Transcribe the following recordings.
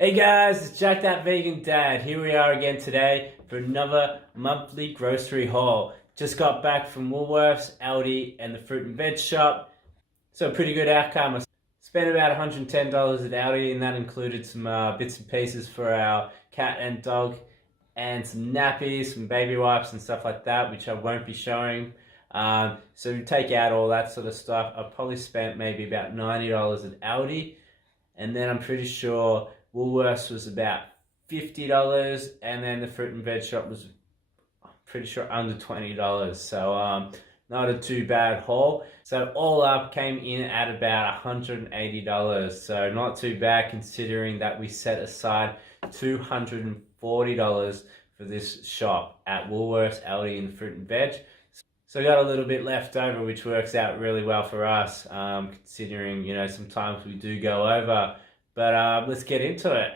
Hey guys, it's Jack That Vegan Dad. Here we are again today for another monthly grocery haul. Just got back from Woolworths, Aldi, and the fruit and veg shop. So a pretty good outcome. I spent about $110 at Aldi, and that included some bits and pieces for our cat and dog, and some nappies, some baby wipes and stuff like that, which I won't be showing. So we take out all that sort of stuff. I probably spent maybe about $90 at Aldi, and then I'm pretty sure Woolworths was about $50, and then the fruit and veg shop was, I'm pretty sure, under $20. So not a too bad haul. So all up came in at about $180. So not too bad considering that we set aside $240 for this shop at Woolworths, Aldi, and fruit and veg. So I got a little bit left over, which works out really well for us, considering, sometimes we do go over. But let's get into it.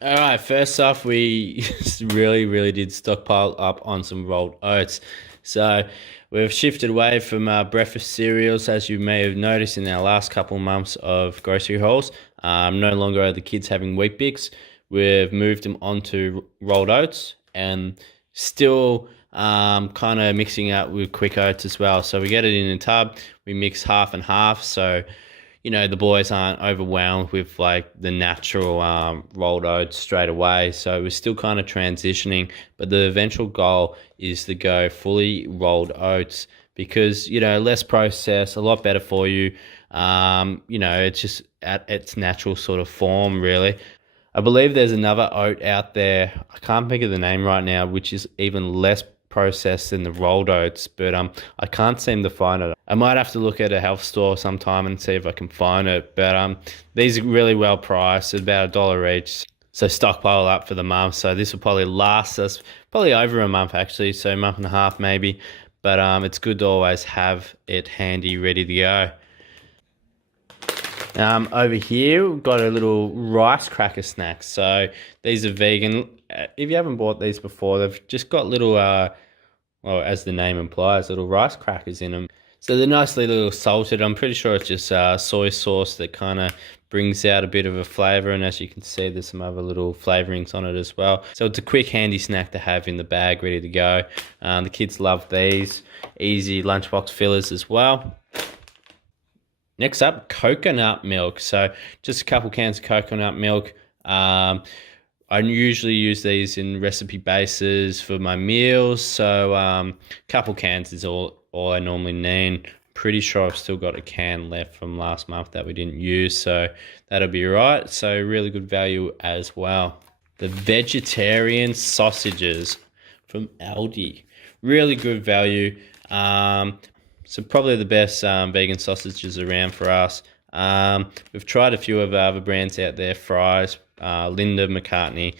All right, first off, we really did stockpile up on some rolled oats. So we've shifted away from breakfast cereals, as you may have noticed in our last couple of months of grocery hauls. No longer are the kids having Wheat Bix. We've moved them onto rolled oats, and still kind of mixing out with quick oats as well. So we get it in a tub, we mix half and half, so the boys aren't overwhelmed with like the natural rolled oats straight away. So we're still kind of transitioning, but the eventual goal is to go fully rolled oats because, less processed, a lot better for you. It's just at its natural sort of form, really. I believe there's another oat out there, I can't think of the name right now, which is even less processed than the rolled oats, but I can't seem to find it. I might have to look at a health store sometime and see if I can find it, but these are really well priced, at about $1 each. So stockpile up for the month. So this will probably last us probably over a month actually, so a month and a half maybe, but it's good to always have it handy, ready to go. Over here, we've got a little rice cracker snack. So these are vegan. If you haven't bought these before, they've just got little, well, as the name implies, little rice crackers in them. So they're nicely little salted. I'm pretty sure it's just soy sauce that kind of brings out a bit of a flavour. And as you can see, there's some other little flavourings on it as well. So it's a quick, handy snack to have in the bag, ready to go. The kids love these. Easy lunchbox fillers as well. Next up, coconut milk. So just a couple cans of coconut milk. I usually use these in recipe bases for my meals. So a couple cans is all I normally need. Pretty sure I've still got a can left from last month that we didn't use. So that'll be right. So really good value as well. The vegetarian sausages from Aldi. Really good value. So probably the best vegan sausages around for us. We've tried a few of the other brands out there, Fry's, Linda, McCartney,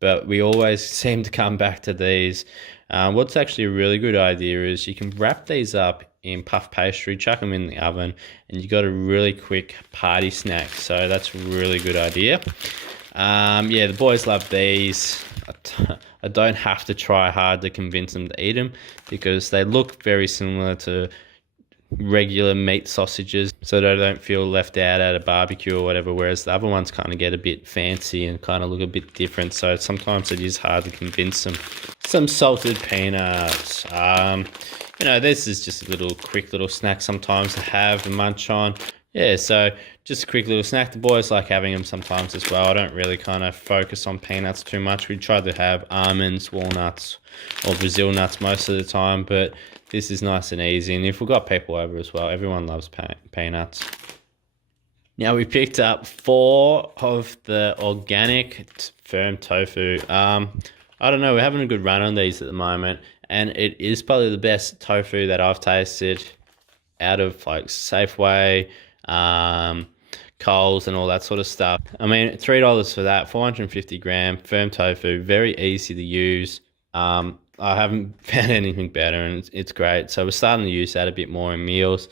but we always seem to come back to these. What's actually a really good idea is you can wrap these up in puff pastry, chuck them in the oven, and you got a really quick party snack. So that's a really good idea. Yeah, the boys love these. I don't have to try hard to convince them to eat them because they look very similar to regular meat sausages, so they don't feel left out at a barbecue or whatever, whereas the other ones kind of get a bit fancy and kind of look a bit different, so sometimes it is hard to convince them. Some salted peanuts. This is just a little quick little snack sometimes to have and munch on. Yeah, so just a quick little snack. The boys like having them sometimes as well. I don't really kind of focus on peanuts too much. We try to have almonds, walnuts, or Brazil nuts most of the time, but this is nice and easy. And if we've got people over as well, everyone loves peanuts. Now we picked up 4 of the organic firm tofu. I don't know, we're having a good run on these at the moment, and it is probably the best tofu that I've tasted out of like Safeway, Coles and all that sort of stuff. I mean, $3 for that, 450 gram firm tofu, very easy to use. I haven't found anything better, and it's great. So we're starting to use that a bit more in meals.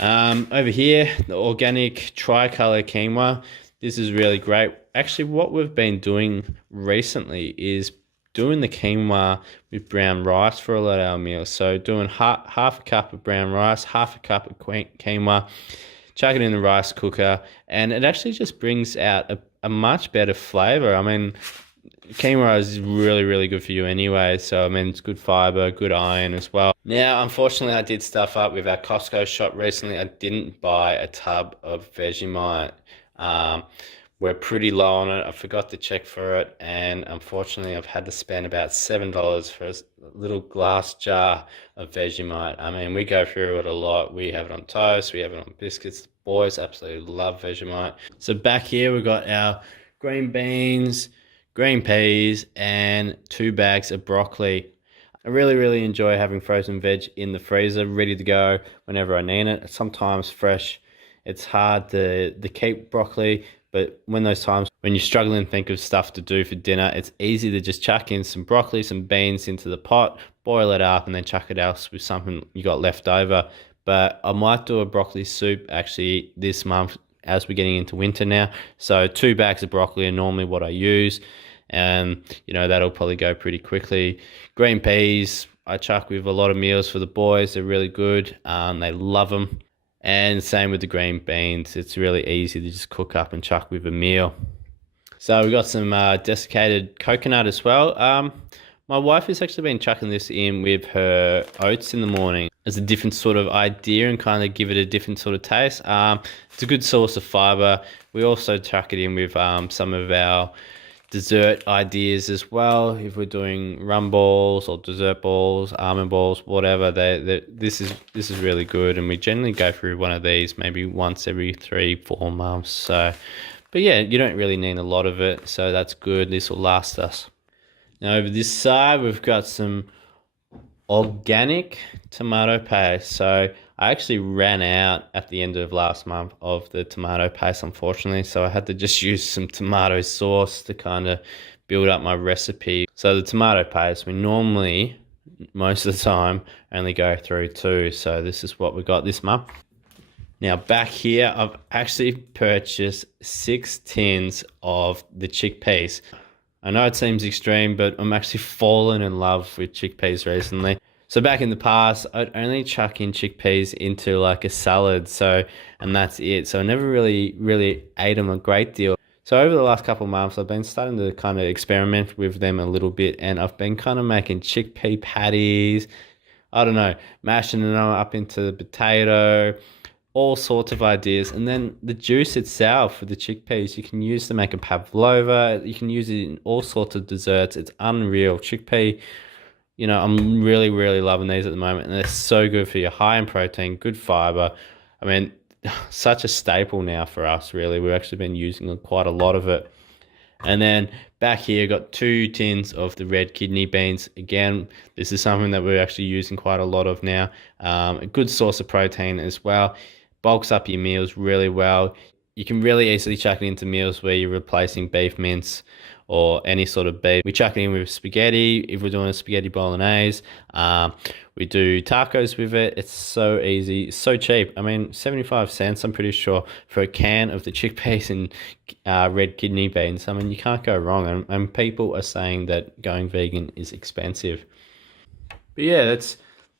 Over here, the organic tricolor quinoa. This is really great. Actually, what we've been doing recently is doing the quinoa with brown rice for a lot of our meals. So doing half a cup of brown rice, half a cup of quinoa, chuck it in the rice cooker, and it actually just brings out a much better flavor. I mean, quinoa is really, really good for you anyway. So, I mean, it's good fiber, good iron as well. Now, unfortunately, I did stuff up with our Costco shop recently. I didn't buy a tub of Vegemite. Um, we're pretty low on it. I forgot to check for it. And unfortunately, I've had to spend about $7 for a little glass jar of Vegemite. I mean, we go through it a lot. We have it on toast. We have it on biscuits. The boys absolutely love Vegemite. So back here, we've got our green beans, green peas, and 2 bags of broccoli. I really, really enjoy having frozen veg in the freezer, ready to go whenever I need it. Sometimes fresh, it's hard to keep broccoli, but when you're struggling to think of stuff to do for dinner, it's easy to just chuck in some broccoli, some beans into the pot, boil it up, and then chuck it else with something you got left over. But I might do a broccoli soup actually this month as we're getting into winter now. So 2 bags of broccoli are normally what I use. And, that'll probably go pretty quickly. Green peas, I chuck with a lot of meals for the boys. They're really good. They love them. And same with the green beans. It's really easy to just cook up and chuck with a meal. So we've got some desiccated coconut as well. My wife has actually been chucking this in with her oats in the morning as a different sort of idea and kind of give it a different sort of taste. It's a good source of fiber. We also chuck it in with some of our dessert ideas as well. If we're doing rum balls or dessert balls, almond balls, whatever, this is really good. And we generally go through one of these maybe once every 3-4 months. So, but yeah, you don't really need a lot of it. So that's good. This will last us. Now over this side, we've got some organic tomato paste. So I actually ran out at the end of last month of the tomato paste, unfortunately. So I had to just use some tomato sauce to kind of build up my recipe. So the tomato paste, we normally, most of the time, only go through 2. So this is what we got this month. Now back here, I've actually purchased 6 tins of the chickpeas. I know it seems extreme, but I'm actually fallen in love with chickpeas recently. So back in the past, I'd only chuck in chickpeas into like a salad, and that's it. So I never really ate them a great deal. So over the last couple of months, I've been starting to kind of experiment with them a little bit, and I've been kind of making chickpea patties. I don't know, mashing them up into the potato, all sorts of ideas. And then the juice itself for the chickpeas, you can use to make a pavlova. You can use it in all sorts of desserts. It's unreal. Chickpea, I'm really, really loving these at the moment. And they're so good for you. High in protein, good fiber. I mean, such a staple now for us, really. We've actually been using quite a lot of it. And then back here, got 2 tins of the red kidney beans. Again, this is something that we're actually using quite a lot of now. A good source of protein as well. Bulks up your meals really well. You can really easily chuck it into meals where you're replacing beef mince or any sort of beef. We chuck it in with spaghetti if we're doing a spaghetti bolognese. We do tacos with it. It's so easy, so cheap. I mean, 75 cents, I'm pretty sure, for a can of the chickpeas and red kidney beans. I mean, you can't go wrong. And people are saying that going vegan is expensive. But yeah,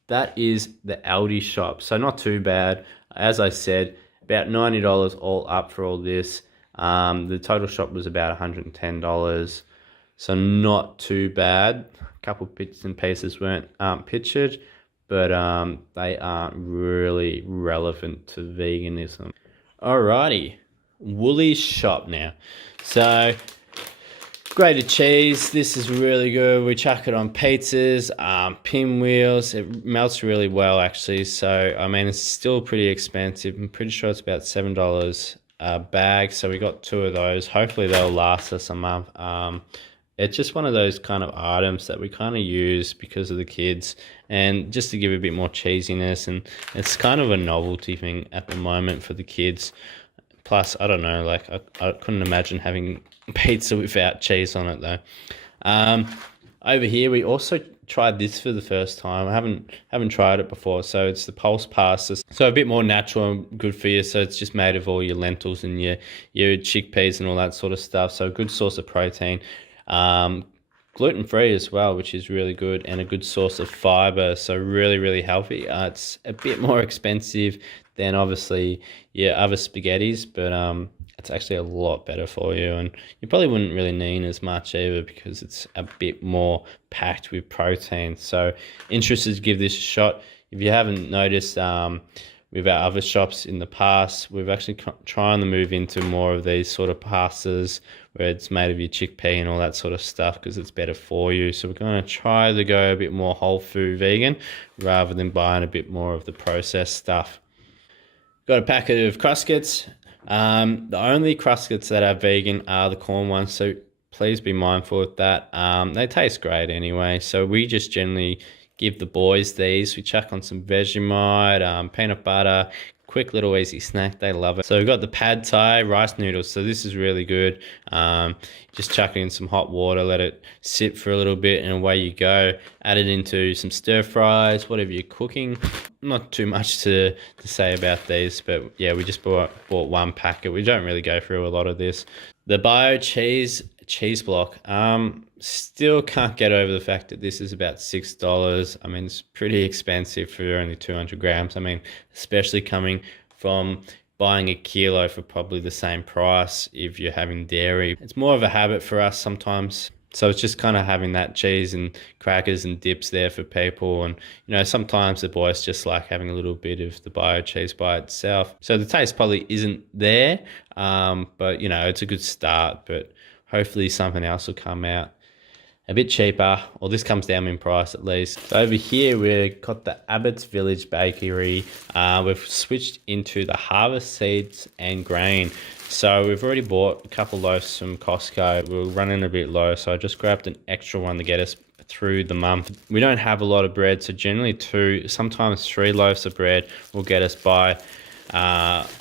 that is the Aldi shop. So not too bad. As I said, about $90 all up for all this. The total shop was about $110. So not too bad. A couple bits and pieces aren't pictured, but they aren't really relevant to veganism. Alrighty, Woolies shop now. So grated cheese, this is really good. We chuck it on pizzas, pinwheels. It melts really well, actually. So, I mean, it's still pretty expensive. I'm pretty sure it's about $7 a bag. So we got 2 of those. Hopefully they'll last us a month. It's just one of those kind of items that we kind of use because of the kids and just to give a bit more cheesiness. And it's kind of a novelty thing at the moment for the kids. Plus, I don't know, like I couldn't imagine having pizza without cheese on it though. Over here, we also tried this for the first time. I haven't tried it before. So it's the pulse pasta. So a bit more natural and good for you. So it's just made of all your lentils and your chickpeas and all that sort of stuff. So a good source of protein. Gluten-free as well, which is really good, and a good source of fiber. So really, really healthy. It's a bit more expensive than obviously other spaghettis, but it's actually a lot better for you, and you probably wouldn't really need as much either because it's a bit more packed with protein. So interested to give this a shot. If you haven't noticed, with our other shops in the past, we've actually trying to move into more of these sort of pastas where it's made of your chickpea and all that sort of stuff because it's better for you. So we're going to try to go a bit more whole food vegan rather than buying a bit more of the processed stuff. Got a packet of Cruskits. The only Cruskits that are vegan are the corn ones, so please be mindful of that. They taste great anyway, so we just generally give the boys these. We chuck on some Vegemite, peanut butter, quick little easy snack. They love it. So we've got the pad thai rice noodles. So this is really good. Just chuck it in some hot water, let it sit for a little bit, and away you go. Add it into some stir fries, whatever you're cooking. Not too much to say about these, but yeah, we just bought one packet. We don't really go through a lot of this. The bio cheese block. Still can't get over the fact that this is about $6. I mean, it's pretty expensive for only 200 grams. I mean, especially coming from buying a kilo for probably the same price if you're having dairy. It's more of a habit for us sometimes. So it's just kind of having that cheese and crackers and dips there for people. And, you know, sometimes the boys just like having a little bit of the bio cheese by itself. So the taste probably isn't there, but, you know, it's a good start. But hopefully something else will come out a bit cheaper, or this comes down in price at least. So over here we've got the Abbott's Village Bakery. We've switched into the harvest seeds and grain. So we've already bought a couple loaves from Costco. We're running a bit low, so I just grabbed an extra one to get us through the month. We don't have a lot of bread, so generally 2, sometimes 3 loaves of bread will get us by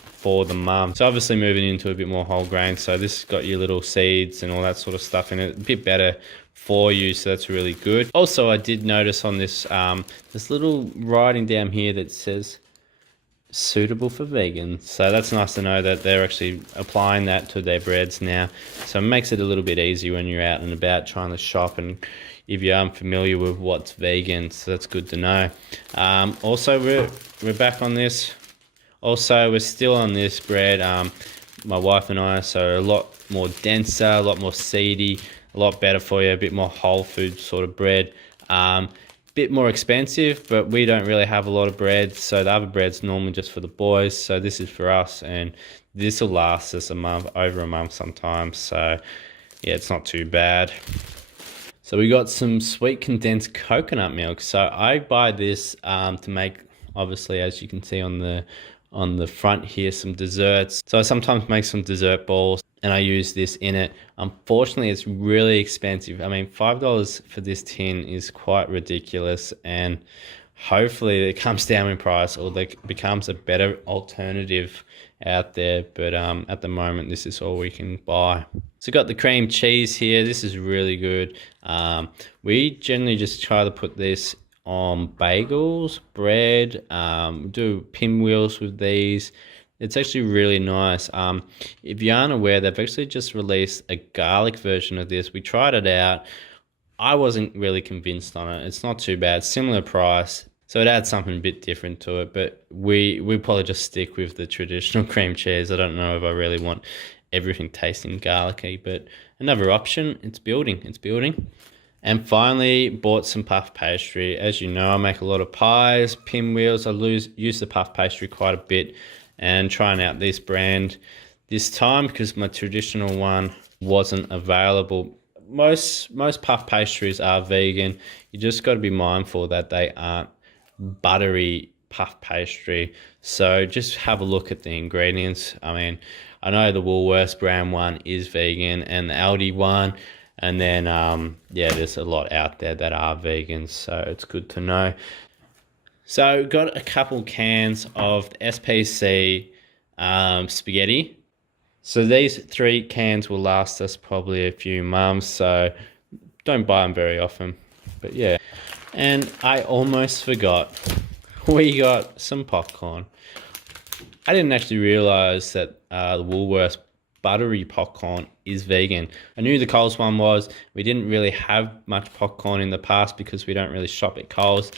for the month. So obviously moving into a bit more whole grain. So this has got your little seeds and all that sort of stuff in it. A bit better for you, so that's really good. Also, I did notice on this this little writing down here that says suitable for vegans. So that's nice to know that they're actually applying that to their breads now. So it makes it a little bit easier when you're out and about trying to shop, and if you're unfamiliar with what's vegan, so that's good to know. Also, we're back on this. Also, we're still on this bread, my wife and I, so a lot more denser, a lot more seedy, a lot better for you, a bit more whole food sort of bread. Bit more expensive, but we don't really have a lot of bread, so the other bread's normally just for the boys, so this is for us, and this will last us a month, over a month sometimes, so yeah, it's not too bad. So we got some sweet condensed coconut milk. So I buy this to make, obviously, as you can see on the front here, some desserts. So I sometimes make some dessert balls and I use this in it. Unfortunately, it's really expensive. I mean, $5 for this tin is quite ridiculous, and hopefully it comes down in price or there becomes a better alternative out there. But at the moment, this is all we can buy. So got the cream cheese here. This is really good. We generally just try to put this on bagels, bread, do pinwheels with these. It's actually really nice. If you aren't aware, they've actually just released a garlic version of this. We tried it out. I wasn't really convinced on it. It's not too bad, similar price. So it adds something a bit different to it, but we probably just stick with the traditional cream cheese. I don't know if I really want everything tasting garlicky, but another option, it's building. And finally, bought some puff pastry. As you know, I make a lot of pies, pinwheels. I use the puff pastry quite a bit, and trying out this brand this time because my traditional one wasn't available. Most puff pastries are vegan. You just got to be mindful that they aren't buttery puff pastry. So just have a look at the ingredients. I mean, I know the Woolworths brand one is vegan and the Aldi one. And then, yeah, there's a lot out there that are vegans, so it's good to know. So got a couple cans of the SPC spaghetti. So these 3 cans will last us probably a few months, so don't buy them very often. But yeah, and I almost forgot, we got some popcorn. I didn't actually realize that the Woolworths buttery popcorn is vegan. I knew the Coles one was. We didn't really have much popcorn in the past because we don't really shop at Coles.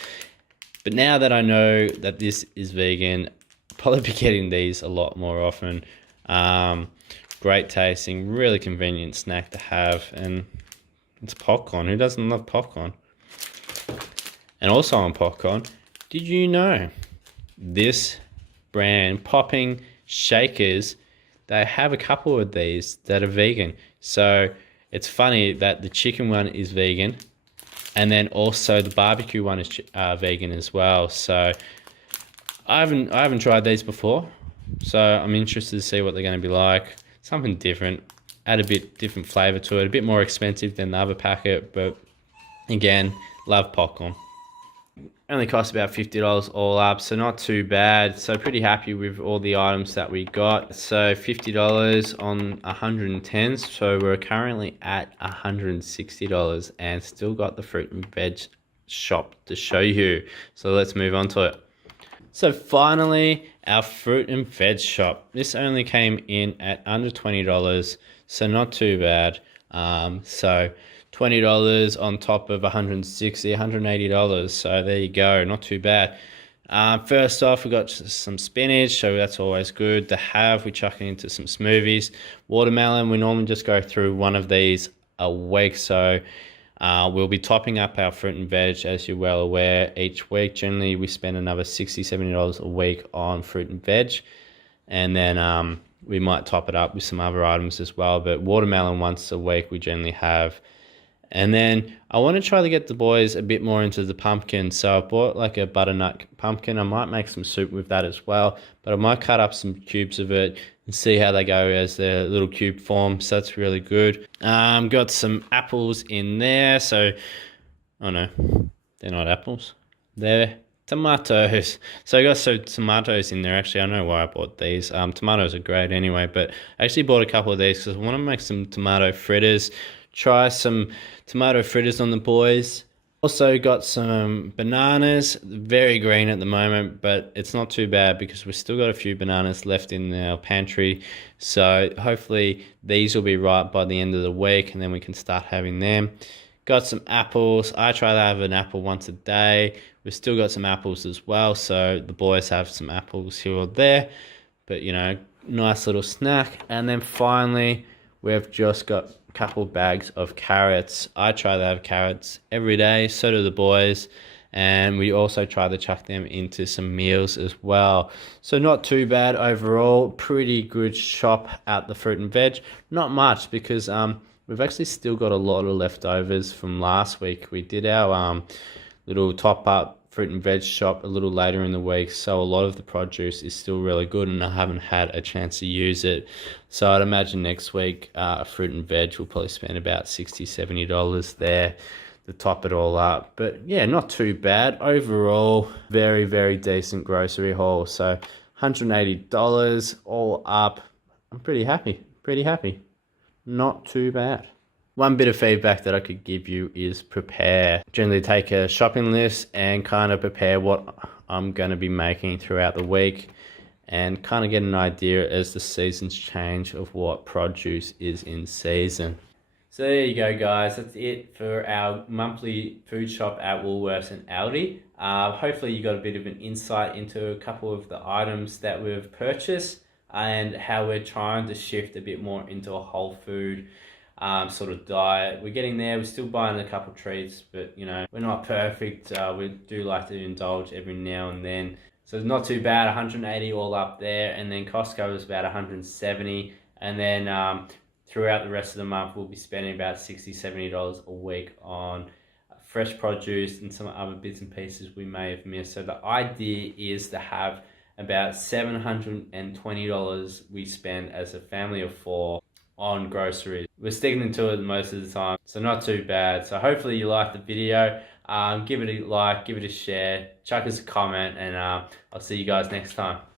But now that I know that this is vegan, I'll probably be getting these a lot more often. great tasting, really convenient snack to have, and it's popcorn. Who doesn't love popcorn? And also on popcorn, did you know this brand, Popping Shakers, they have a couple of these that are vegan. So it's funny that the chicken one is vegan, and then also the barbecue one is vegan as well. So I haven't tried these before, so I'm interested to see what they're going to be like. Something different, add a bit different flavor to it. A bit more expensive than the other packet, but again, love popcorn. Only cost about $50 all up, so not too bad. So pretty happy with all the items that we got. So $50 on 110, so we're currently at $160 and still got the fruit and veg shop to show you. So let's move on to it. So finally, our fruit and veg shop. This only came in at under $20, so not too bad. So $20 on top of $160, $180. So there you go, not too bad. First off, we got some spinach, so that's always good to have. We chuck it into some smoothies. Watermelon, we normally just go through one of these a week, so we'll be topping up our fruit and veg, as you're well aware, each week. Generally, we spend another $60, $70 a week on fruit and veg, and then we might top it up with some other items as well, but watermelon once a week we generally have. And then I want to try to get the boys a bit more into the pumpkin, so I bought like a butternut pumpkin. I might make some soup with that as well, but I might cut up some cubes of it and see how they go as their little cube form, so that's really good. Got some apples in there, so, oh no, they're not apples, they're tomatoes. So I got some tomatoes in there. Actually, I know why I bought these. Tomatoes are great anyway, but I actually bought a couple of these because I want to make some tomato fritters. Try some tomato fritters on the boys. Also got some bananas, very green at the moment, but it's not too bad because we've still got a few bananas left in our pantry. So hopefully these will be ripe by the end of the week and then we can start having them. Got some apples. I try to have an apple once a day. We've still got some apples as well, so the boys have some apples here or there. But, you know, nice little snack. And then finally, we've just got a couple bags of carrots. I try to have carrots every day, so do the boys. And we also try to chuck them into some meals as well. So not too bad overall. Pretty good shop at the fruit and veg. Not much because we've actually still got a lot of leftovers from last week. We did our little top-up fruit and veg shop a little later in the week, so a lot of the produce is still really good and I haven't had a chance to use it. So I'd imagine next week fruit and veg will probably spend about $60, $70 there to top it all up. But yeah, not too bad. Overall, very, very decent grocery haul. So $180 all up. I'm pretty happy. Not too bad. One bit of feedback that I could give you is prepare. Generally take a shopping list and kind of prepare what I'm going to be making throughout the week and kind of get an idea as the seasons change of what produce is in season. So there you go, guys. That's it for our monthly food shop at Woolworths and Aldi. Hopefully you got a bit of an insight into a couple of the items that we've purchased and how we're trying to shift a bit more into a whole food sort of diet. We're getting there. We're still buying a couple treats, but you know, we're not perfect. We do like to indulge every now and then. So it's not too bad, 180 all up there, and then Costco is about 170, and then throughout the rest of the month we'll be spending about $60, $70 a week on fresh produce and some other bits and pieces we may have missed. So the idea is to have about $720 we spend as a family of four on groceries. We're sticking to it most of the time, so not too bad. So hopefully you liked the video. Give it a like, give it a share, chuck us a comment, and I'll see you guys next time.